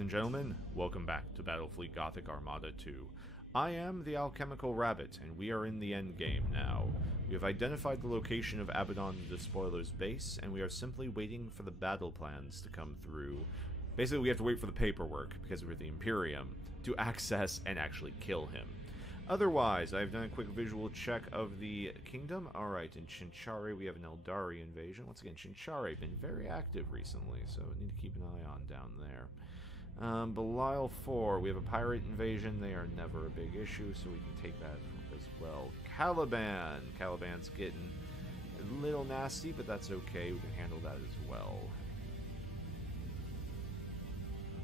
Ladies and gentlemen, welcome back to Battlefleet Gothic Armada 2. I am the Alchemical Rabbit, and we are in the endgame now. We have identified the location of Abaddon the Despoiler's base, and we are simply waiting for the battle plans to come through. Basically, we have to wait for the paperwork, because we're the Imperium, to access and actually kill him. Otherwise, I've done a quick visual check of the kingdom. Alright, in Chinchare we have an Eldari invasion. Once again, Chinchare been very active recently, so need to keep an eye on down there. Belial 4, we have a pirate invasion. They are never a big issue, so we can take that as well. Caliban! Caliban's getting a little nasty, but that's okay. We can handle that as well.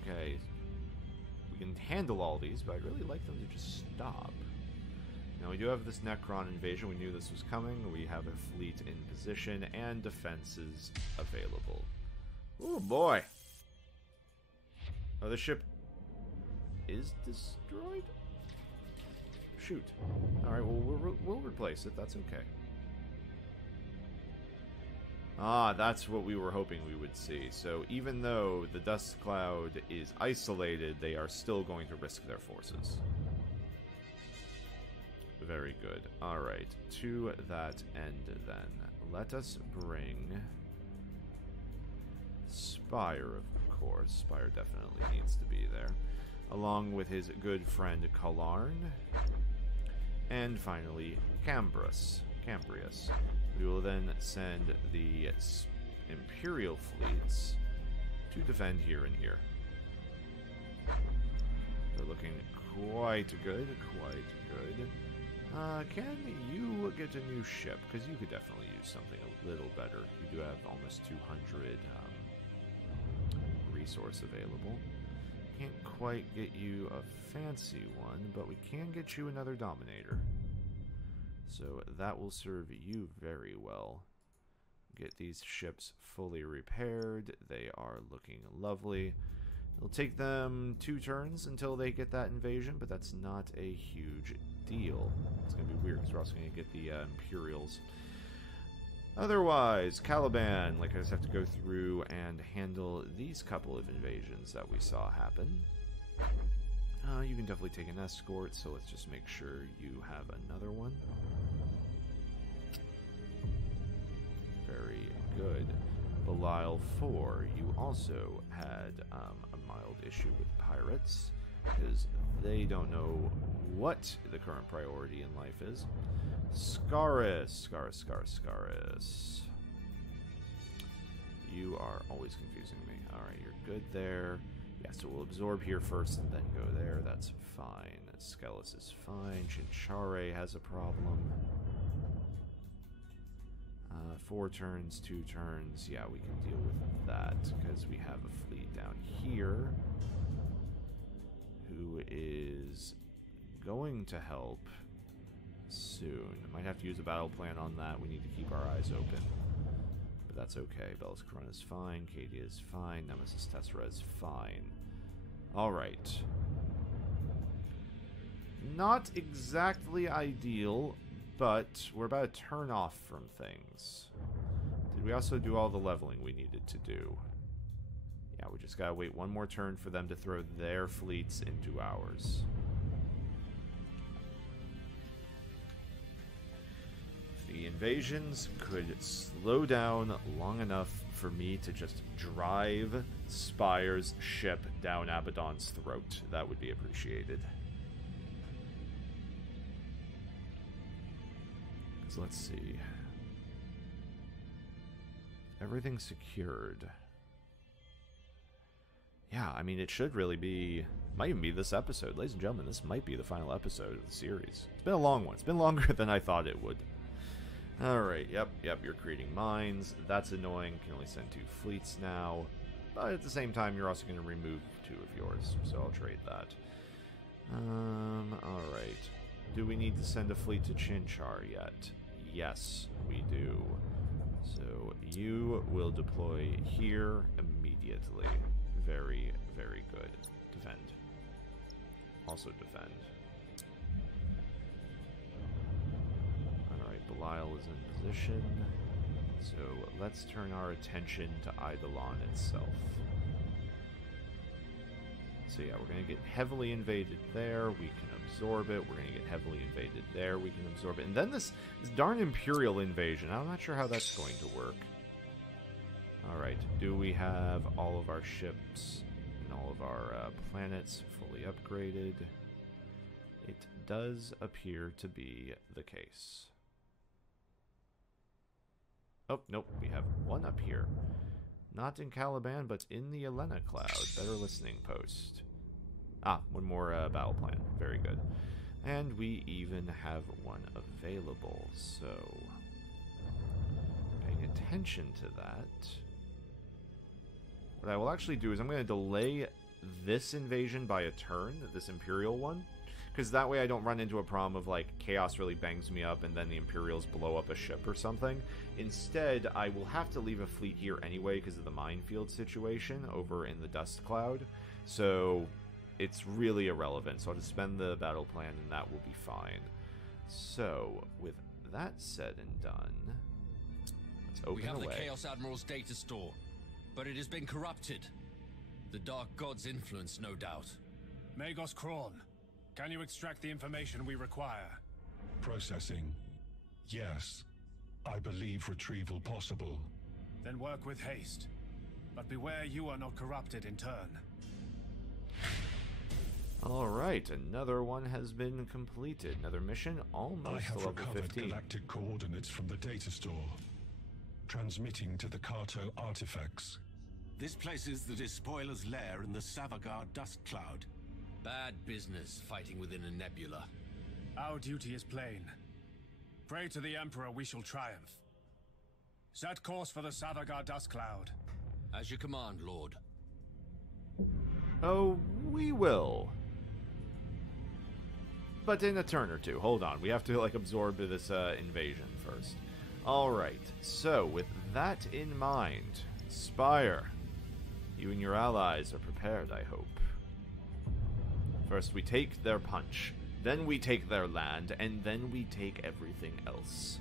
Okay. We can handle all these, but I'd really like them to just stop. Now, we do have this Necron invasion. We knew this was coming. We have a fleet in position and defenses available. Oh boy! Oh, the ship is destroyed? Shoot. Alright, well, we'll replace it. That's okay. Ah, that's what we were hoping we would see. So even though the dust cloud is isolated, they are still going to risk their forces. Very good. Alright, to that end then, let us bring Spire, of course. Spire definitely needs to be there. Along with his good friend Kalarn. And finally, Cambrius. We will then send the Imperial fleets to defend here and here. They're looking quite good, Can you get a new ship? Because you could definitely use something a little better. You do have almost 200 resource available. Can't quite get you a fancy one, but we can get you another Dominator. So that will serve you very well. Get these ships fully repaired. They are looking lovely. It'll take them 2 turns until they get that invasion, but that's not a huge deal. It's going to be weird because we're also going to get the Imperials. Otherwise, Caliban, like I just have to go through and handle these couple of invasions that we saw happen. You can definitely take an escort, so let's just make sure you have another one. Very good. Belial 4, you also had a mild issue with pirates, because they don't know what the current priority in life is. Scaris. You are always confusing me. Alright, you're good there. Yeah, so we'll absorb here first and then go there. That's fine. Skelis is fine. Chinchare has a problem. 4 turns, 2 turns. Yeah, we can deal with that because we have a fleet down here who is going to help soon. Might have to use a battle plan on that. We need to keep our eyes open. But that's okay. Bellis Corona is fine. Cadia is fine. Nemesis Tessera is fine. Alright. Not exactly ideal, but we're about to turn off from things. Did we also do all the leveling we needed to do? Yeah, we just gotta wait one more turn for them to throw their fleets into ours. The invasions could slow down long enough for me to just drive Spire's ship down Abaddon's throat. That would be appreciated. So let's see. Everything's secured. Yeah, I mean, it should really be... might even be this episode. Ladies and gentlemen, this might be the final episode of the series. It's been a long one. It's been longer than I thought it would. Alright, yep, you're creating mines. That's annoying. You can only send 2 fleets now. But at the same time, you're also going to remove 2 of yours. So I'll trade that. Alright. Do we need to send a fleet to Chinchar yet? Yes, we do. So you will deploy here immediately. Very, very good. Defend. Also defend. Alright, Belial is in position. So let's turn our attention to Eidolon itself. So yeah, we're going to get heavily invaded there. We can absorb it. We're going to get heavily invaded there. We can absorb it. And then this darn Imperial invasion. I'm not sure how that's going to work. Alright, do we have all of our ships and all of our planets fully upgraded? It does appear to be the case. Oh, nope, we have one up here. Not in Caliban, but in the Elena Cloud. Better listening post. Ah, one more battle plan. Very good. And we even have one available, so... paying attention to that... what I will actually do is I'm going to delay this invasion by a turn, this Imperial one. Because that way I don't run into a problem of, like, Chaos really bangs me up and then the Imperials blow up a ship or something. Instead, I will have to leave a fleet here anyway because of the minefield situation over in the Dust Cloud. So, it's really irrelevant. So I'll just spend the battle plan and that will be fine. So, with that said and done, let's open away. We have the Chaos Admiral's data store, but it has been corrupted. The Dark God's influence, no doubt. Magos Krawn. Can you extract the information we require? Processing. Yes. I believe retrieval possible. Then work with haste. But beware you are not corrupted in turn. Alright, another one has been completed. Another mission, almost I have level recovered 15. galactic coordinates from the data store. Transmitting to the Kato artifacts. This places the Despoiler's lair in the Savagar dust cloud. Bad business fighting within a nebula. Our duty is plain. Pray to the Emperor we shall triumph. Set course for the Savagar dust cloud. As you command, Lord. Oh, we will. But in a turn or two. Hold on, we have to, like, absorb this invasion first. Alright, so with that in mind, Spire, you and your allies are prepared, I hope. First we take their punch, then we take their land, and then we take everything else.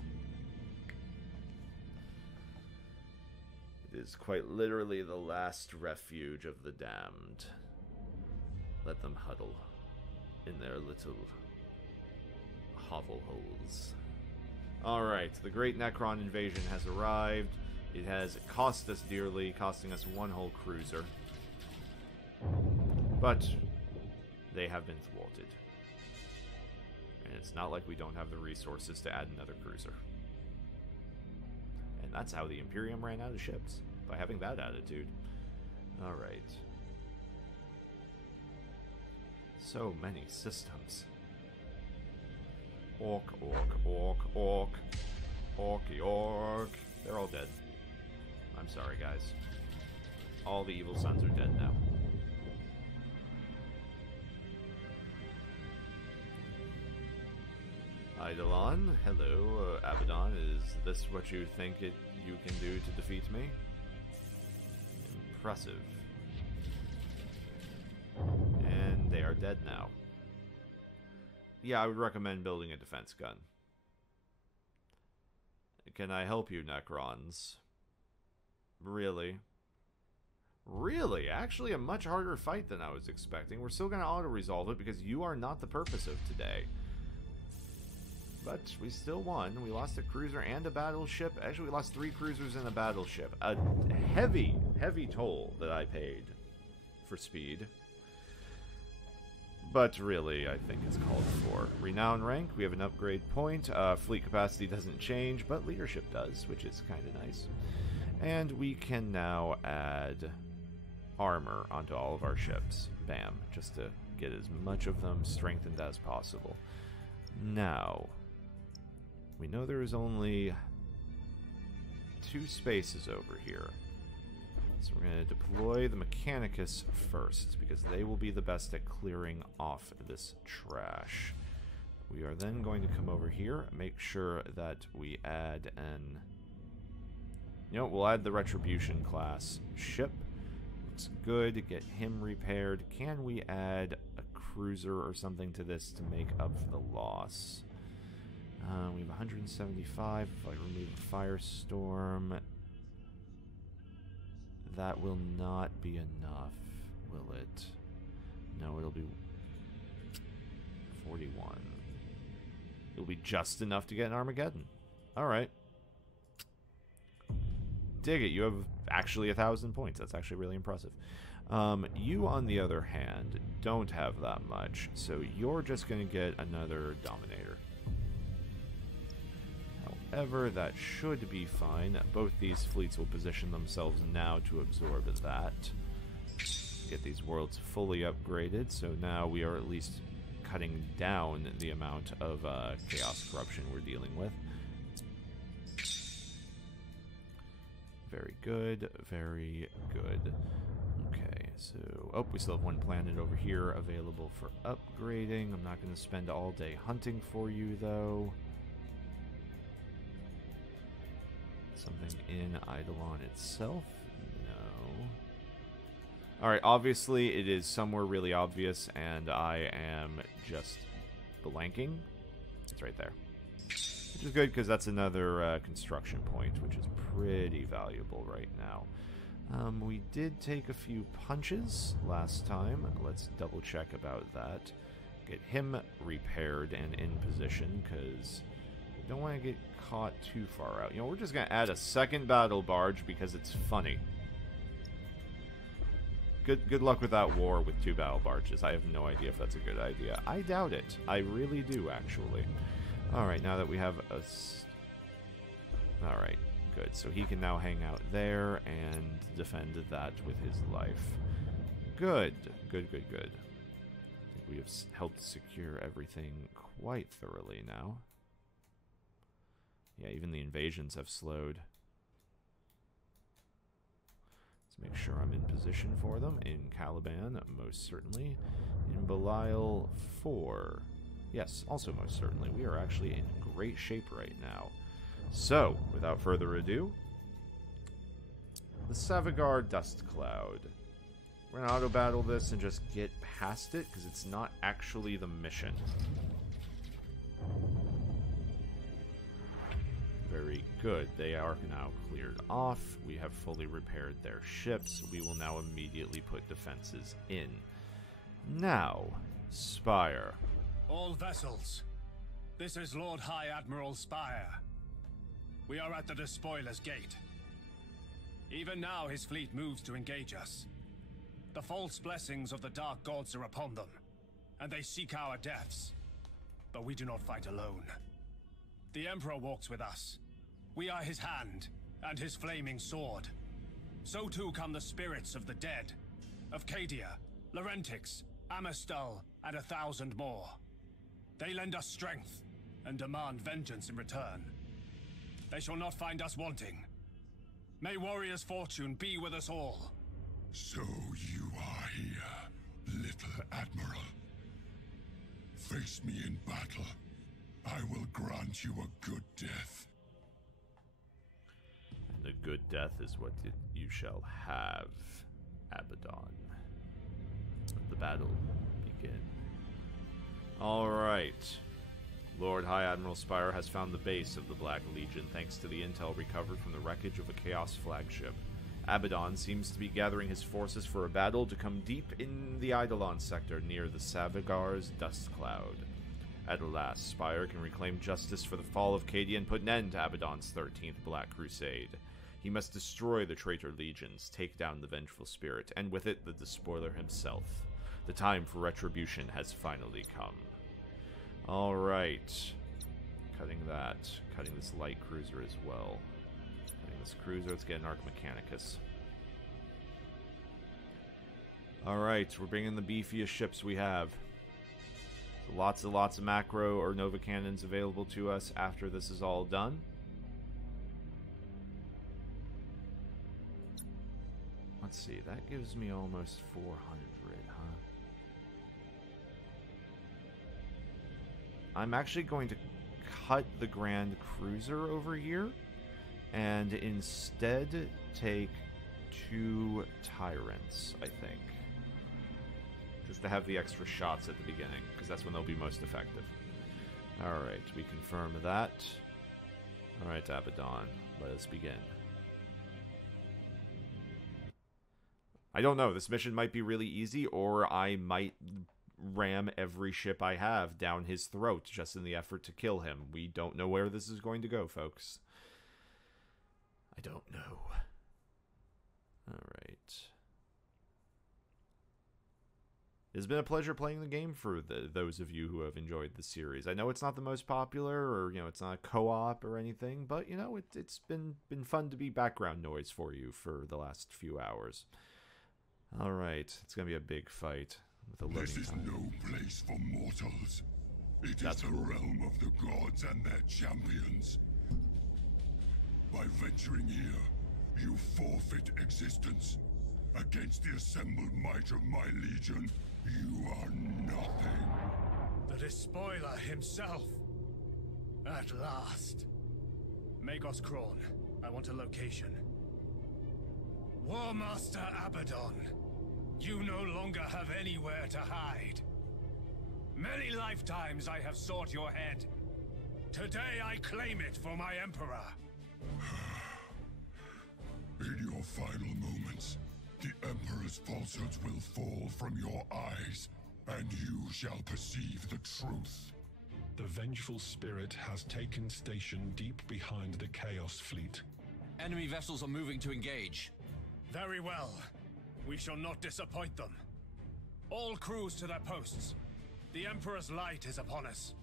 It is quite literally the last refuge of the damned. Let them huddle in their little hovel holes. Alright, the Great Necron invasion has arrived. It has cost us dearly, costing us one whole cruiser. But they have been thwarted. And it's not like we don't have the resources to add another cruiser. And that's how the Imperium ran out of ships, by having that attitude. Alright. So many systems. Orc, orc, orc, orc. Orky, orc. They're all dead. I'm sorry, guys. All the evil sons are dead now. Eidolon, hello, Abaddon. Is this what you think you can do to defeat me? Impressive. And they are dead now. Yeah, I would recommend building a defense gun. Can I help you, Necrons? Really? Really? Actually, a much harder fight than I was expecting. We're still going to auto-resolve it because you are not the purpose of today. But we still won. We lost a cruiser and a battleship. Actually, we lost 3 cruisers and a battleship. A heavy, heavy toll that I paid for speed. But really, I think it's called for. Renown rank, we have an upgrade point. Fleet capacity doesn't change, but leadership does, which is kind of nice. And we can now add armor onto all of our ships. Bam. Just to get as much of them strengthened as possible. Now, we know there is only 2 spaces over here. So we're going to deploy the Mechanicus first, because they will be the best at clearing off this trash. We are then going to come over here, make sure that we add an... You know, we'll add the Retribution class ship. Looks good, get him repaired. Can we add a cruiser or something to this to make up for the loss? We have 175. If I remove a Firestorm... That will not be enough, will it? No, it'll be 41. It'll be just enough to get an Armageddon. Alright. Dig it. You have actually 1,000 points. That's actually really impressive. You, on the other hand, don't have that much, so you're just going to get another Dominator. However, that should be fine. Both these fleets will position themselves now to absorb that. Get these worlds fully upgraded, so now we are at least cutting down the amount of chaos corruption we're dealing with. Very good, very good. Okay, so... Oh, we still have one planet over here available for upgrading. I'm not going to spend all day hunting for you, though. Something in Eidolon itself? No. Alright, obviously it is somewhere really obvious, and I am just blanking. It's right there. Which is good, because that's another construction point, which is pretty valuable right now. We did take a few punches last time. Let's double check about that. Get him repaired and in position, because we don't want to get caught too far out. You know, we're just going to add a second battle barge because it's funny. Good luck with that war with 2 battle barges. I have no idea if that's a good idea. I doubt it. I really do, actually. Alright, now that we have a... Alright, good. So he can now hang out there and defend that with his life. Good. Good, good, good. I think we have helped secure everything quite thoroughly now. Yeah, even the invasions have slowed. Let's make sure I'm in position for them. In Caliban, most certainly. In Belial, 4. Yes, also most certainly. We are actually in great shape right now. So, without further ado, the Savagar Dust Cloud. We're going to auto-battle this and just get past it, because it's not actually the mission. Very good. They are now cleared off. We have fully repaired their ships. We will now immediately put defenses in. Now, Spire. All vessels, this is Lord High Admiral Spire. We are at the Despoiler's Gate. Even now his fleet moves to engage us. The false blessings of the Dark Gods are upon them, and they seek our deaths. But we do not fight alone. The Emperor walks with us. We are his hand, and his flaming sword. So too come the spirits of the dead, of Cadia, Laurentix, Amistal, and 1,000 more. They lend us strength, and demand vengeance in return. They shall not find us wanting. May warrior's fortune be with us all. So you are here, little Admiral. Face me in battle. I will grant you a good death. And a good death is what you shall have, Abaddon. Let the battle begin. Alright. Lord High Admiral Spire has found the base of the Black Legion thanks to the intel recovered from the wreckage of a Chaos flagship. Abaddon seems to be gathering his forces for a battle to come deep in the Eidolon sector near the Savagar's Dust Cloud. At last, Spire can reclaim justice for the fall of Cadia and put an end to Abaddon's 13th Black Crusade. He must destroy the traitor legions, take down the vengeful spirit, and with it the Despoiler himself. The time for retribution has finally come. Alright. Cutting that. Cutting this light cruiser as well. Cutting this cruiser. Let's get an Arc Mechanicus. Alright, we're bringing the beefiest ships we have. Lots and lots of macro or Nova cannons available to us after this is all done. Let's see, that gives me almost 400, huh? I'm actually going to cut the Grand Cruiser over here and instead take 2 Tyrants, I think. Just to have the extra shots at the beginning, because that's when they'll be most effective. Alright, we confirm that. Alright, Abaddon, let us begin. I don't know. This mission might be really easy, or I might ram every ship I have down his throat just in the effort to kill him. We don't know where this is going to go, folks. I don't know. Alright. It's been a pleasure playing the game for those of you who have enjoyed the series. I know it's not the most popular, or, you know, it's not co-op or anything, but, you know, it's been fun to be background noise for you for the last few hours. Alright, it's gonna be a big fight with a loading This is time. no place for mortals. It is the realm of the gods and their champions. By venturing here, you forfeit existence. Against the assembled might of my legion, you are nothing. The Despoiler himself. At last. Magos Kron, I want a location. War Master Abaddon, you no longer have anywhere to hide. Many lifetimes I have sought your head. Today I claim it for my Emperor. In your final moments, the Emperor's falsehoods will fall from your eyes, and you shall perceive the truth. The vengeful spirit has taken station deep behind the Chaos Fleet. Enemy vessels are moving to engage. Very well. We shall not disappoint them. All crews to their posts. The Emperor's light is upon us.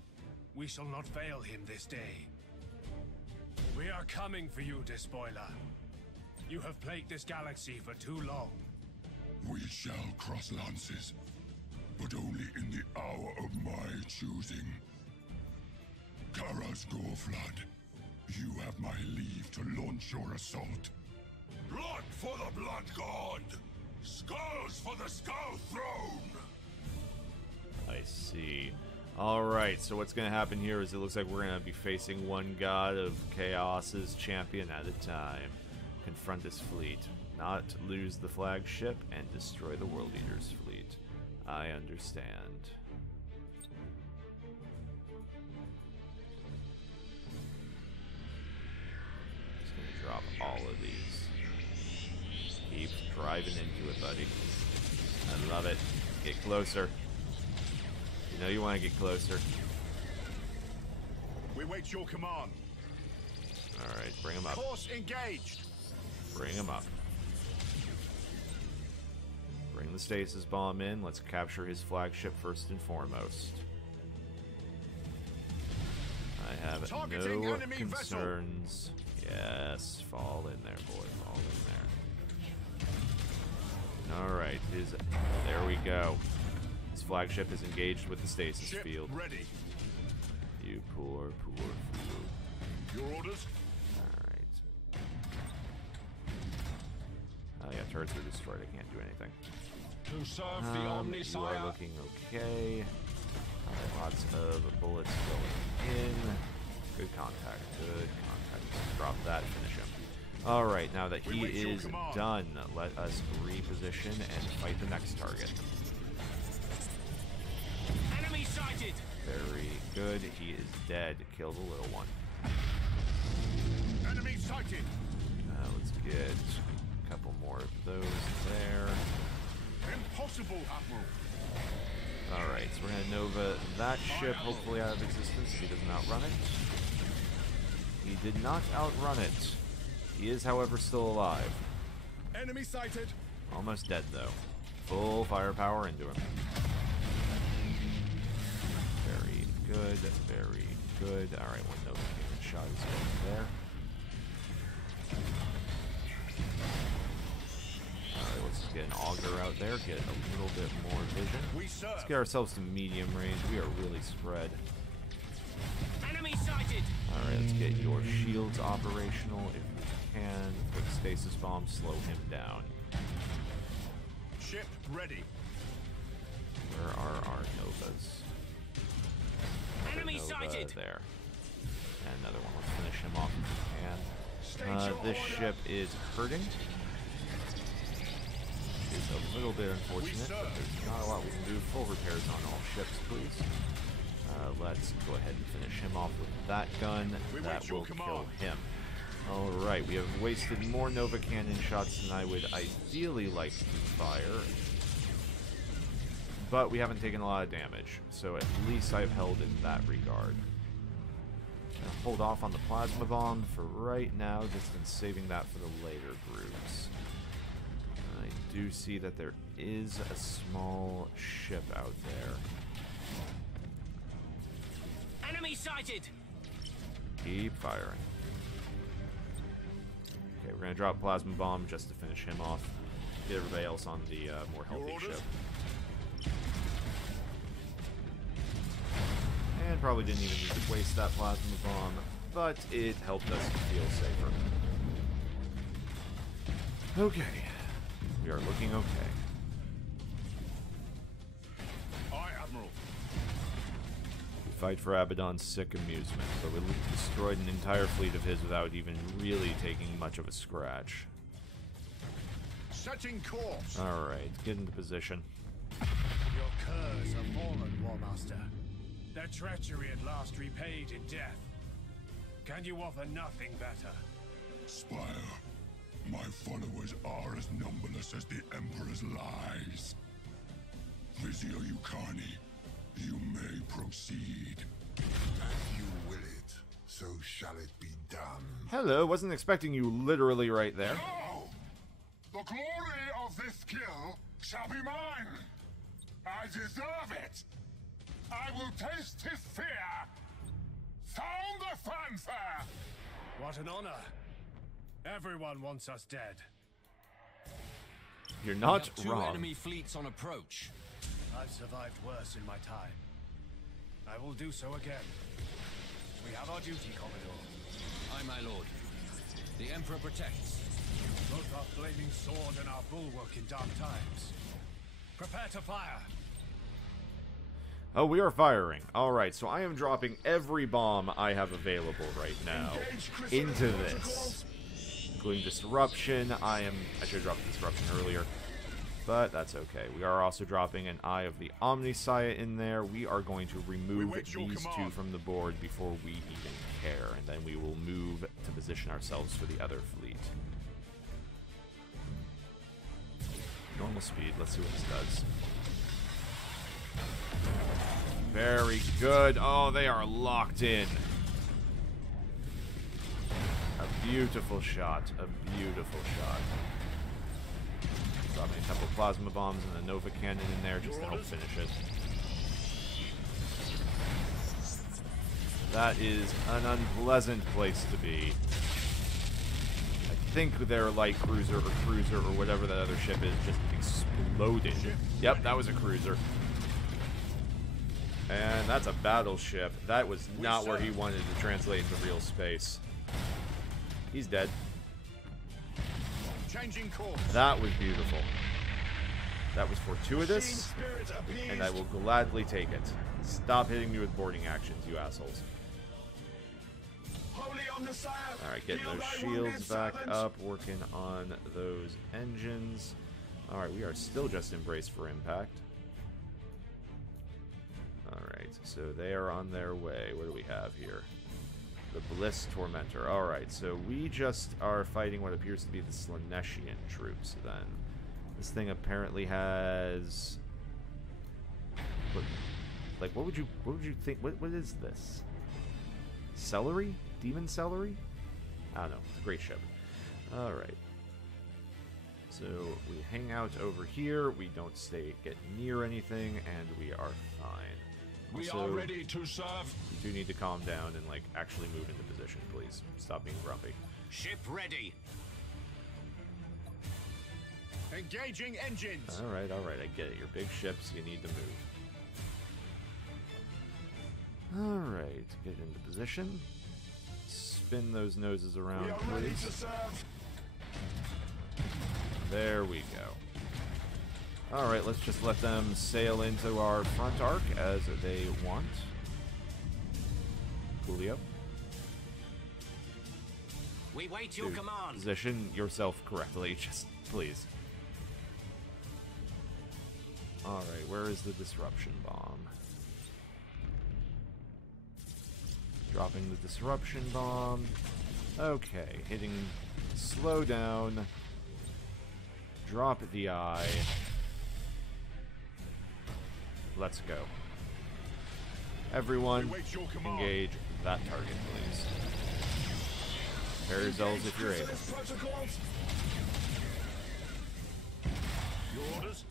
We shall not fail him this day. We are coming for you, Despoiler. You have plagued this galaxy for too long. We shall cross lances, but only in the hour of my choosing. Kara's Goreflood, you have my leave to launch your assault. Blood for the Blood God! Skulls for the Skull Throne! I see. Alright, so what's going to happen here is it looks like we're going to be facing one god of Chaos's champion at a time. Confront his fleet, not lose the flagship, and destroy the World Eater's fleet. I understand. Just going to drop all of these. Keep driving into it, buddy. I love it. Get closer. You know you want to get closer. We wait your command. Alright, bring him up. Force engaged. Bring him up. Bring the stasis bomb in. Let's capture his flagship first and foremost. I have Targeting no enemy concerns. Yes, fall in there, boy. Fall in there. Alright, there we go. His flagship is engaged with the stasis Ship field. ready. You poor fool. Your orders? Alright. Oh yeah, turrets are destroyed. I can't do anything. To serve the You Omnisire. are looking okay. Lots of bullets going in. Good contact. Good contact. Drop that. Finish him. Alright, now that he is done, let us reposition and fight the next target. Enemy sighted! Very good. He is dead. Kill the little one. Enemy sighted! Let's get a couple more of those there. Impossible, Admiral! Alright, so we're going to Nova that ship, hopefully out of existence if he doesn't outrun it. He did not outrun it. He is, however, still alive. Enemy sighted! Almost dead, though. Full firepower into him. Very good, very good. Alright, one Nova King shot is going there. Alright, let's get an auger out there, get a little bit more vision. Let's get ourselves some medium range. We are really spread. Enemy sighted! Alright, let's get your shields operational if we can. Quick stasis bomb, slow him down. Ship ready. Where are our Novas? Enemy Nova sighted! there. And another one. Let's finish him off if we can. This ship is hurting. It's a little bit unfortunate, but there's not a lot we can do. Full repairs on all ships, please. Let's go ahead and finish him off with that gun. That will kill him. Alright, we have wasted more Nova Cannon shots than I would ideally like to fire. But we haven't taken a lot of damage, so at least I've held in that regard. Gonna hold off on the Plasma Bomb for right now, just in saving that for the later groups. I do see that there is a small ship out there. Enemy sighted! Keep firing. Okay, we're gonna drop Plasma Bomb just to finish him off. Get everybody else on the more healthy ship. And probably didn't even need to waste that Plasma Bomb, but it helped us feel safer. Okay. We are looking okay. Aye, Admiral. We fight for Abaddon's sick amusement, but we destroyed an entire fleet of his without even really taking much of a scratch. Setting course. Alright, get into position. Your curs have fallen, War Master. Their treachery at last repaid in death. Can you offer nothing better? Spire, my followers are as numberless as the Emperor's lies. Vizier Yukani, you may proceed. As you will it, so shall it be done. Hello, wasn't expecting you literally right there. No! The glory of this kill shall be mine! I deserve it! I will taste his fear! Sound the fanfare! What an honor. Everyone wants us dead. You're We not have two wrong. enemy fleets on approach. I've survived worse in my time. I will do so again. We have our duty, Commodore. Aye, my lord. The Emperor protects. Both our flaming sword and our bulwark in dark times. Prepare to fire! Oh, we are firing. Alright, so I am dropping every bomb I have available right now into this. Including Disruption. I should have dropped Disruption earlier. But that's okay. We are also dropping an Eye of the Omniscience in there. We are going to remove these two from the board before we even care. And then we will move to position ourselves for the other fleet. Normal speed. Let's see what this does. Very good. Oh, they are locked in. A beautiful shot. A beautiful shot. Dropping a couple of plasma bombs and a Nova Cannon in there just to help finish it. That is an unpleasant place to be. I think their light cruiser or whatever that other ship is just exploded. Yep, that was a cruiser. And that's a battleship. That was not where he wanted to translate into real space. He's dead. Changing course. That was beautiful. That was fortuitous, and I will gladly take it. Stop hitting me with boarding actions, you assholes. Alright, getting those shields back up, working on those engines. Alright, we are still just embraced for impact. Alright, so they are on their way. What do we have here? The Bliss Tormentor. Alright, so we just are fighting what appears to be the Slaneshian troops, then. This thing apparently has... what would you think? What is this? Celery? Demon celery? I don't know. It's a great ship. Alright. So we hang out over here. We don't get near anything, and we are fine. We Also, are ready to serve. you do need to calm down and, actually move into position, please. Stop being grumpy. Ship ready. Engaging engines. Alright, I get it. You're big ships, you need to move. Alright, get into position. Spin those noses around, please. There we go. Alright, let's just let them sail into our front arc as they want. Coolio. We wait your Dude, command. position yourself correctly, just please. Alright, where is the disruption bomb? Dropping the disruption bomb. Okay, hitting slow down. Drop the eye. Let's go. Everyone, engage that target, please. Prepare yourselves if you're able. Your orders?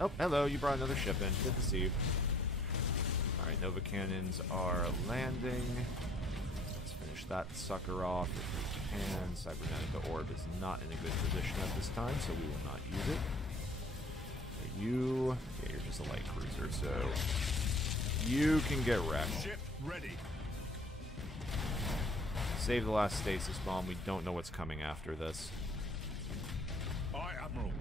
Oh, hello, you brought another ship in. Good to see you. Alright, Nova Cannons are landing. Let's finish that sucker off if we can. Cybernetica Orb is not in a good position at this time, so we will not use it. Yeah, you're just a light cruiser, so you can get wrecked. Ship ready. Save the last stasis bomb. We don't know what's coming after this. Aye, Admiral.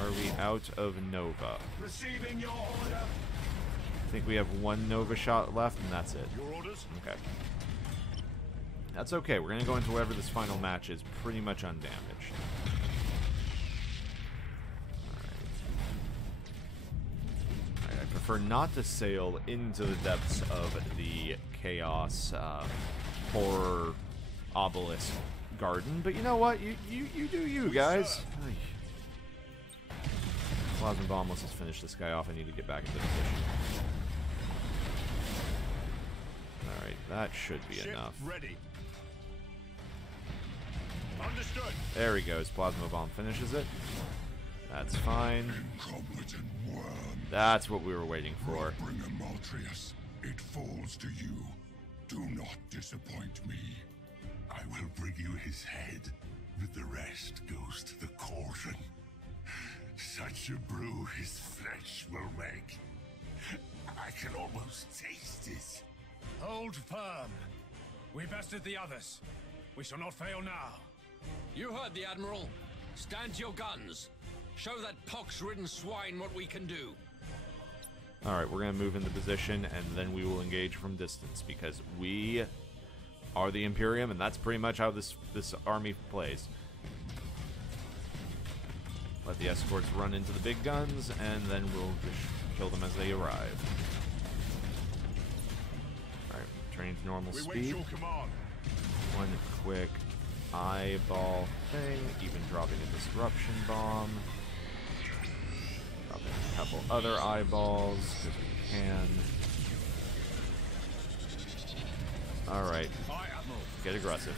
Are we out of Nova? Receiving your order. I think we have one Nova shot left, and that's it. Your orders? Okay. That's okay. We're going to go into whatever this final match is pretty much undamaged. Alright, I prefer not to sail into the depths of the Chaos Horror Obelisk Garden, but you know what? You do you, guys. Plasma Bomb, let's just finish this guy off. I need to get back into position. Alright, that should be enough. Ready. Understood. There he goes. Plasma Bomb finishes it. That's fine. Incompetent worm. That's what we were waiting for. Bring a Maltrius. It falls to you. Do not disappoint me. I will bring you his head, but the rest goes to the cauldron. Such a brew his flesh will make. I can almost taste it. Hold firm. We bested the others. We shall not fail now. You heard the Admiral. Stand to your guns. Show that pox-ridden swine what we can do. Alright, we're going to move into position, and then we will engage from distance, because we are the Imperium, and that's pretty much how this army plays. Let the escorts run into the big guns, and then we'll just kill them as they arrive. Alright, turning to normal speed. One quick eyeball thing, even dropping a disruption bomb. Dropping a couple other eyeballs, because we can. Alright, get aggressive.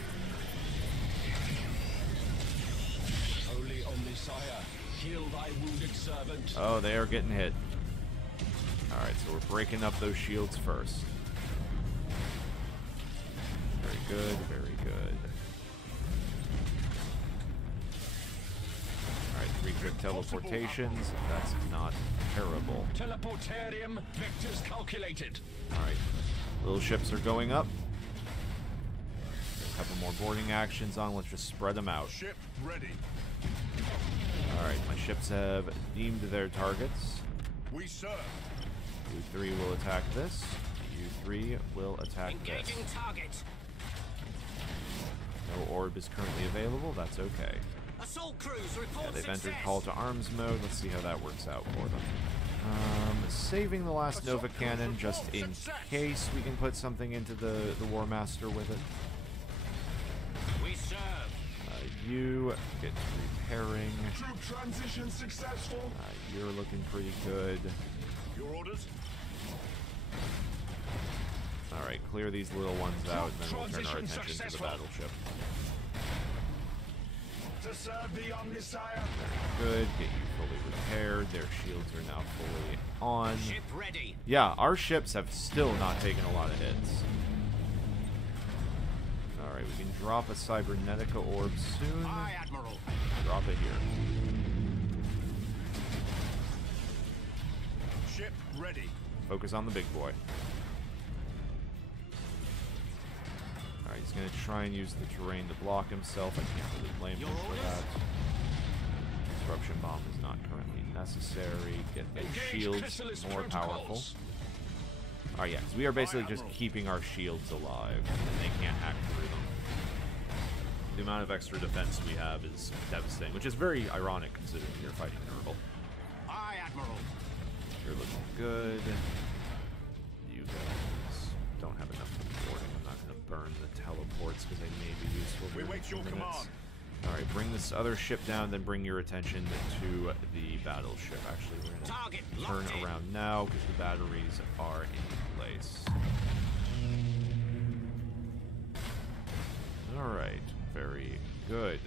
Holy Omnisire, heal thy wounded servant. Oh, they are getting hit. Alright, so we're breaking up those shields first. Very good, very good. Alright, 3 quick teleportations. That's not terrible. Teleportarium, vectors calculated. Alright, little ships are going up. A couple more boarding actions on. Let's just spread them out. Ship ready. Alright, my ships have deemed their targets. We serve. You 3 will attack this. You 3 will attack this. Target. No orb is currently available. That's okay. Assault crews report Yeah, they've entered call to arms mode. Let's see how that works out for them. Saving the last Nova Cannon just in case we can put something into the War Master with it. We serve. You get repairing. Troop transition successful. You're looking pretty good. Your orders? Alright, clear these little ones out, and then we'll turn our attention to the battleship. To serve the Omnisire. Good, get you fully repaired. Their shields are now fully on. Ship ready. Yeah, our ships have still not taken a lot of hits. Alright, we can drop a Cybernetica orb soon. Aye, Admiral. Drop it here. Ship ready. Focus on the big boy. Alright, he's going to try and use the terrain to block himself. I can't really blame him for that. Disruption bomb is not currently necessary. Get those shields more powerful. Alright, yeah, because we are basically just keeping our shields alive, and they can't hack through them. The amount of extra defense we have is devastating, which is very ironic considering you're fighting Nurgle. Aye, Admiral. You're looking good. You guys don't have enough boarding. I'm not going to burn the teleports because We wait your command. Alright, bring this other ship down, then bring your attention to the battleship. Actually, we're going to turn around now because the batteries are in place. Alright, very good.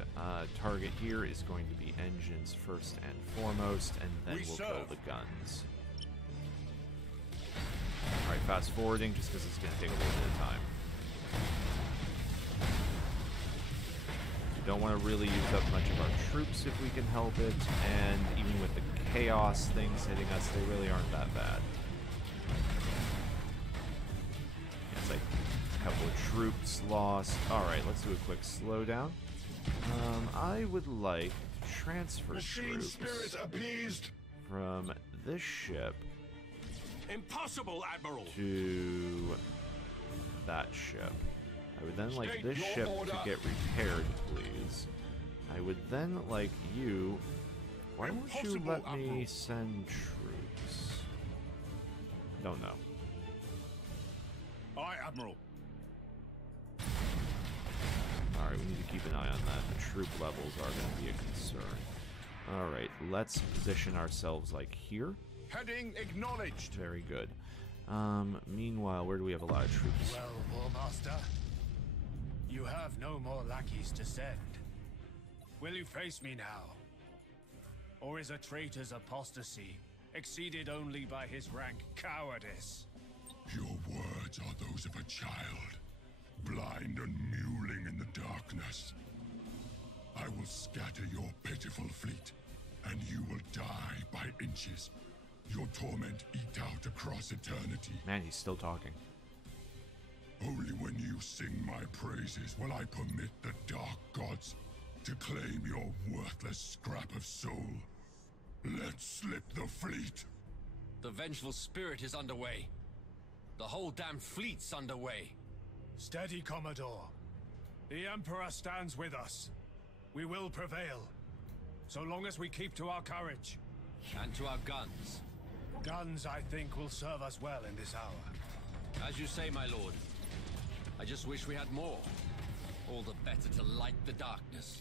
Target here is going to be engines first and foremost, and then we'll kill the guns. Alright, fast forwarding just because it's going to take a little bit of time. We don't want to really use up much of our troops if we can help it, and even with the chaos things hitting us, they really aren't that bad. It's like a couple of troops lost. Alright, let's do a quick slowdown. I would like to transfer troops from this ship Impossible, Admiral! to that ship. I would then like this ship to get repaired, please. I would then like you... Why don't you let me send troops? Don't know. Aye, Admiral. Alright, we need to keep an eye on that. The troop levels are going to be a concern. Alright, let's position ourselves like here. Heading acknowledged. Very good. Meanwhile, where do we have a lot of troops? Well, Warmaster, you have no more lackeys to send. Will you face me now? Or is a traitor's apostasy exceeded only by his rank cowardice? Your words are those of a child, blind and mewling in the darkness. I will scatter your pitiful fleet, and you will die by inches. Your torment eked out across eternity. Man, he's still talking. Only when you sing my praises will I permit the dark gods to claim your worthless scrap of soul. Let's slip the fleet. The vengeful spirit is underway. The whole damn fleet's underway. Steady, Commodore. The Emperor stands with us. We will prevail, so long as we keep to our courage. And to our guns. Guns, I think, will serve us well in this hour. As you say, my lord. I just wish we had more. All the better to light the darkness.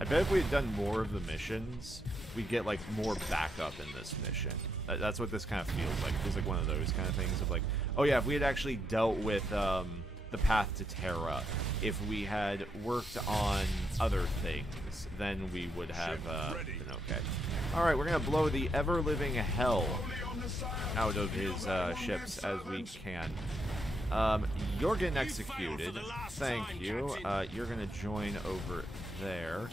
I bet if we had done more of the missions, we'd get, like, more backup in this mission. That's what this kind of feels like. It feels like one of those kind of things of, like, oh yeah, if we had actually dealt with, the path to Terra, if we had worked on other things, then we would have, been okay. Alright, we're gonna blow the ever-living hell out of his, ships as we can. You're getting executed. Thank you. You're gonna join over there.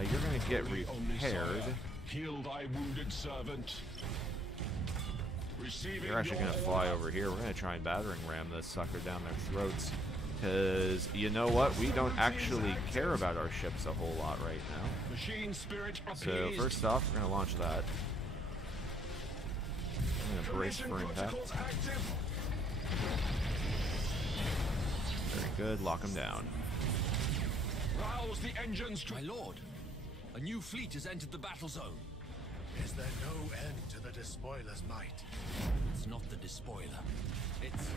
You're gonna get repaired. Heal thy wounded servant. You're actually gonna fly over here. We're gonna try and battering ram this sucker down their throats. Because, you know what? We don't actually care about our ships a whole lot right now. Machine spirit So, first off, we're gonna launch that. I'm gonna brace for impact. Very good. Lock him down. Rouse the engines to... My lord, a new fleet has entered the battle zone. Is there no end to the Despoiler's might? It's not the Despoiler. It's...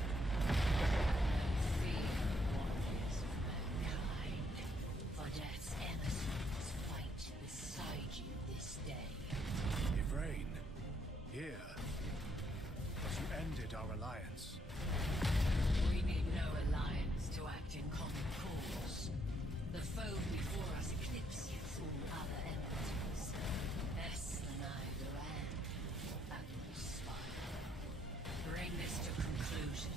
For death's emissaries fight beside you this day. Yvrain, here. But you ended our alliance. We need no alliance to act in common cause. The foe before us eclipses all other entities. Less than I land, Admiral Spire. Bring this to conclusion.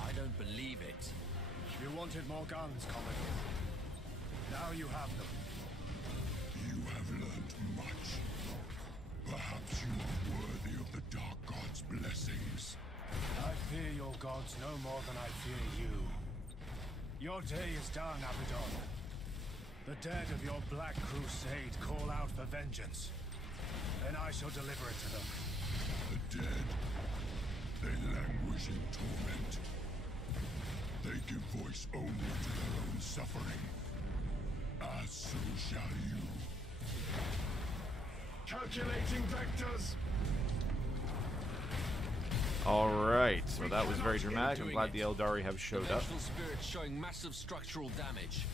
I don't believe it. You wanted more guns, Commodore. Now you have them. You have learned much. Perhaps you are worthy of the Dark God's blessings. I fear your gods no more than I fear you. Your day is done, Abaddon. The dead of your Black Crusade call out for vengeance. Then I shall deliver it to them. The dead, they languish in torment. They give voice only to their own suffering. As so shall you. Calculating vectors. Alright, so that was very dramatic. I'm glad the Eldari have showed up. Dimensional spirit's showing massive structural damage.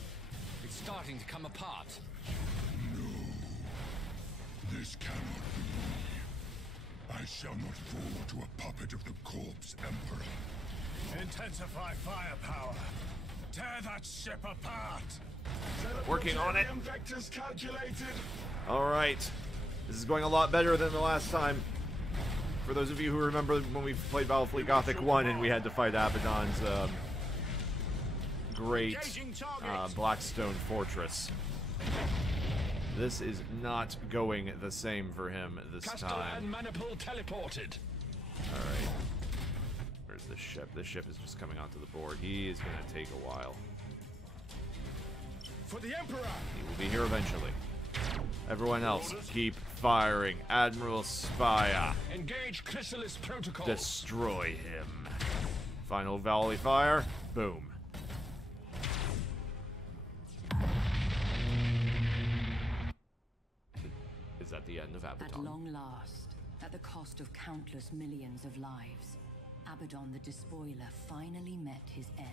It's starting to come apart. No. This cannot be. I shall not fall to a puppet of the corpse Emperor. Intensify firepower. Tear that ship apart. Working on it. Vectors calculated. Alright. This is going a lot better than the last time. For those of you who remember when we played Battlefleet Gothic 1 and we had to fight Abaddon's great Blackstone Fortress. This is not going the same for him this time. Maniple teleported. Alright. Where's the ship? This ship is just coming onto the board. He is going to take a while. For the Emperor! He will be here eventually. Everyone else, keep firing. Admiral Spire. Engage Chrysalis Protocol. Destroy him. Final volley fire. Boom. Is that the end of Abaddon? At long last, at the cost of countless millions of lives, Abaddon the Despoiler finally met his end.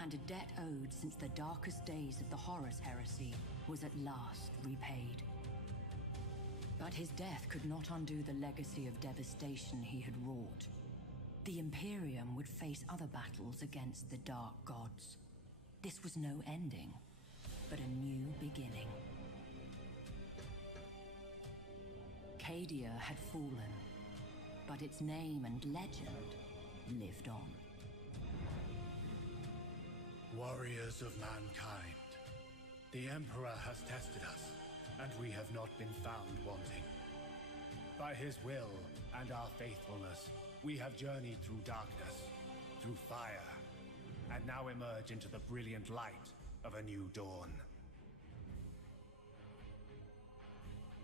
And a debt owed since the darkest days of the Horus Heresy was at last repaid. But his death could not undo the legacy of devastation he had wrought. The Imperium would face other battles against the Dark Gods. This was no ending, but a new beginning. Cadia had fallen, but its name and legend lived on. Warriors of mankind, the Emperor has tested us, and we have not been found wanting. By his will and our faithfulness, we have journeyed through darkness, through fire, and now emerge into the brilliant light of a new dawn.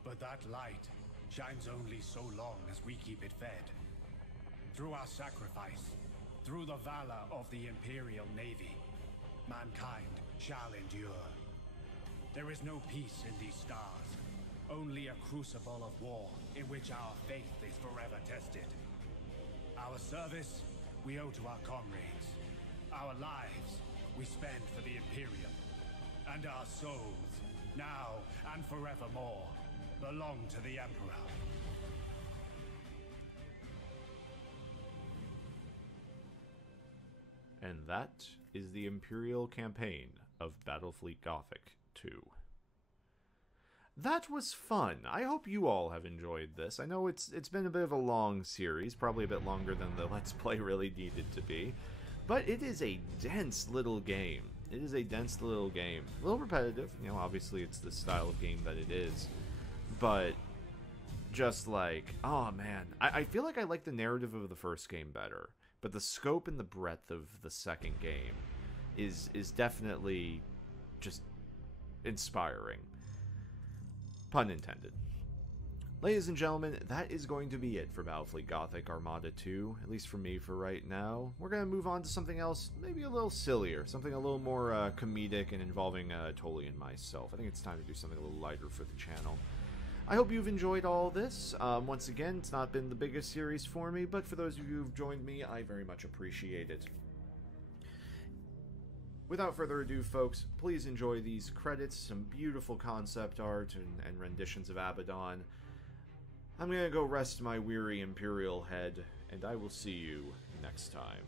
But that light shines only so long as we keep it fed. Through our sacrifice, through the valor of the Imperial Navy, mankind shall endure. There is no peace in these stars, only a crucible of war in which our faith is forever tested. Our service we owe to our comrades. Our lives we spend for the Imperium. And our souls, now and forevermore, belong to the Emperor. And that is the Imperial campaign of Battlefleet Gothic 2. That was fun. I hope you all have enjoyed this. I know it's been a bit of a long series, probably a bit longer than the Let's Play really needed to be, but it is a dense little game. It is a dense little game. A little repetitive, you know, obviously it's the style of game that it is, but just like, oh man, I feel like I like the narrative of the first game better, but the scope and the breadth of the second game is definitely just inspiring. Pun intended. Ladies and gentlemen, that is going to be it for Battlefleet Gothic Armada 2, at least for me for right now. We're going to move on to something else, maybe a little sillier, something a little more comedic and involving Tully and myself. I think it's time to do something a little lighter for the channel. I hope you've enjoyed all this. Once again, it's not been the biggest series for me, but for those of you who've joined me, I very much appreciate it. Without further ado, folks, please enjoy these credits, some beautiful concept art and renditions of Abaddon. I'm gonna go rest my weary Imperial head, and I will see you next time.